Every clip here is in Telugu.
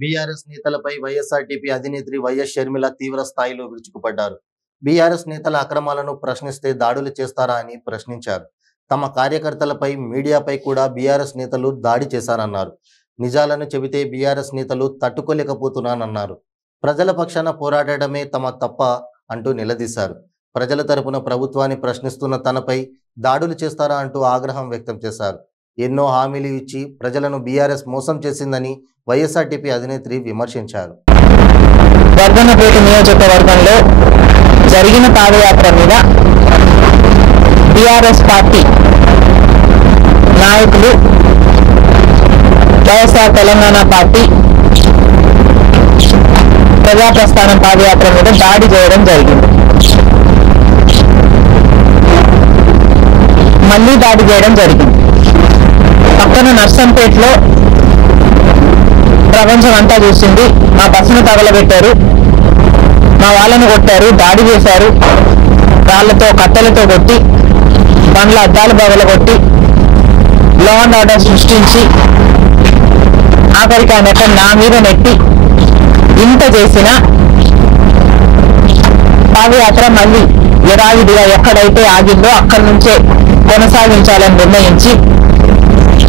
బీఆర్ఎస్ నేతలపై వైఎస్ఆర్టీపీ అధినేత్రి వైఎస్ షర్మిల తీవ్ర స్థాయిలో విరుచుకుపడ్డారు. బీఆర్ఎస్ నేతల అక్రమాలను ప్రశ్నిస్తే దాడులు చేస్తారా అని ప్రశ్నించారు. తమ కార్యకర్తలపై, మీడియాపై కూడా బీఆర్ఎస్ నేతలు దాడి చేశారన్నారు. నిజాలను చెబితే బీఆర్ఎస్ నేతలు తట్టుకోలేకపోతున్నానన్నారు. ప్రజల పక్షాన పోరాడడమే తమ తప్ప అంటూ నిలదీశారు. ప్రజల తరపున ప్రభుత్వాన్ని ప్రశ్నిస్తున్న తనపై దాడులు చేస్తారా అంటూ ఆగ్రహం వ్యక్తం చేశారు. ఎన్నో హామీలు ఇచ్చి ప్రజలను బీఆర్ఎస్ మోసం చేసిందని వైఎస్ఆర్టీపీ అధినేత్రి విమర్శించారు. వర్ధన్నపేట నియోజకవర్గంలో జరిగిన పాదయాత్ర మీద బీఆర్ఎస్ పార్టీ నాయకులు, వైఎస్ఆర్ తెలంగాణ పార్టీ ప్రజాప్రస్థానం పాదయాత్ర మీద దాడి చేయడం జరిగింది. మళ్ళీ దాడి చేయడం జరిగింది. పక్కన నర్సంపేటలో ప్రపంచం అంతా చూసింది. మా బస్సును తగలబెట్టారు, మా వాళ్ళను కొట్టారు, దాడి చేశారు. రాళ్లతో, కట్టెలతో కొట్టి, బండ్ల అద్దాలు పగలగొట్టి, లా అండ్ ఆర్డర్ సృష్టించి, ఆఖరికి ఆ నెట్టను నా మీద నెట్టి ఇంత చేసిన పాదయాత్ర మళ్ళీ యథావిధిగా ఎక్కడైతే ఆగిందో అక్కడి నుంచే కొనసాగించాలని నిర్ణయించి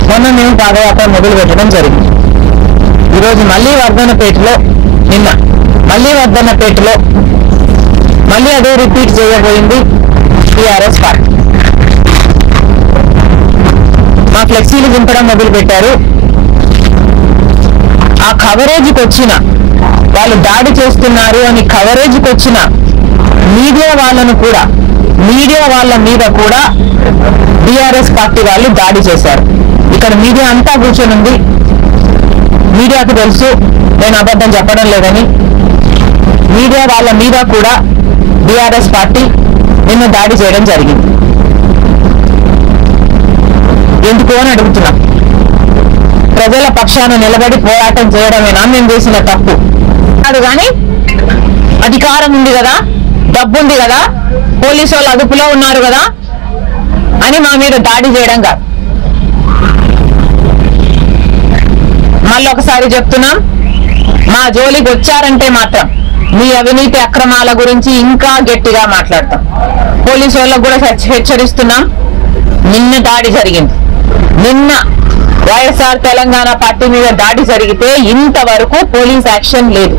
మొన్న మేము పాదయాత్ర మొదలు పెట్టడం జరిగింది. ఈరోజు మళ్ళీ వర్ధన్నపేటలో, నిన్న మళ్ళీ వర్ధన్నపేటలో మళ్ళీ అదే రిపీట్ చేయబోయింది టీఆర్ఎస్ పార్టీ. మా ఫ్లెక్సీలు దింపడం మొదలు పెట్టారు. ఆ కవరేజ్కి వచ్చిన వాళ్ళు దాడి చేస్తున్నారు అని కవరేజ్కి వచ్చిన మీడియా వాళ్ళను కూడా, మీడియా వాళ్ళ మీద కూడా బీఆర్ఎస్ పార్టీ వాళ్ళు దాడి చేశారు. ఇక్కడ మీడియా అంతా కూర్చొని ఉంది. మీడియాకు తెలుసు నేను అబద్ధం చెప్పడం లేదని. మీడియా వాళ్ళ మీద కూడా బీఆర్ఎస్ పార్టీ నిన్న దాడి చేయడం జరిగింది. ఎందుకు అని అడుగుతున్నా. ప్రజల పక్షాన నిలబడి పోరాటం చేయడమేనా మేము చేసిన తప్పు కాదు. కానీ అధికారం ఉంది కదా, డబ్బు ఉంది కదా, పోలీసు వాళ్ళు అదుపులో ఉన్నారు కదా అని మా మీద దాడి చేయడం కాదు. మళ్ళీ ఒకసారి చెప్తున్నాం, మా జోలికి వచ్చారంటే మాత్రం మీ అవినీతి అక్రమాల గురించి ఇంకా గట్టిగా మాట్లాడతాం. పోలీసు వాళ్ళకు కూడా హెచ్చరిస్తున్నాం. నిన్న దాడి జరిగింది. నిన్న వైఎస్ఆర్ తెలంగాణ పార్టీ మీద దాడి జరిగితే ఇంతవరకు పోలీస్ యాక్షన్ లేదు,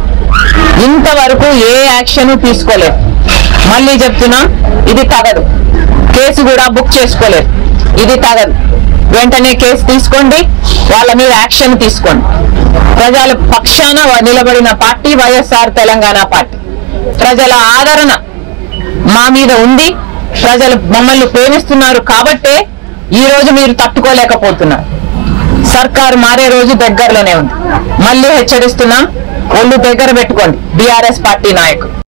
ఇంతవరకు ఏ యాక్షన్ తీసుకోలేదు. మళ్ళీ చెప్తున్నాం, ఇది తగదు. కేసు కూడా బుక్ చేసుకోలేదు, ఇది తగదు. వెంటనే కేసు తీసుకోండి, వాళ్ళ మీద యాక్షన్ తీసుకోండి. ప్రజల పక్షాన నిలబడిన పార్టీ వైఎస్ఆర్ తెలంగాణ పార్టీ. ప్రజల ఆదరణ మా మీద ఉంది. ప్రజలు మమ్మల్ని ప్రేమిస్తున్నారు కాబట్టే ఈ రోజు మీరు తట్టుకోలేకపోతున్నారు. సర్కారు మారే రోజు దగ్గరలోనే ఉంది. మళ్ళీ హెచ్చరిస్తున్నాం, ఒళ్ళు దగ్గర పెట్టుకోండి బీఆర్ఎస్ పార్టీ నాయకులు.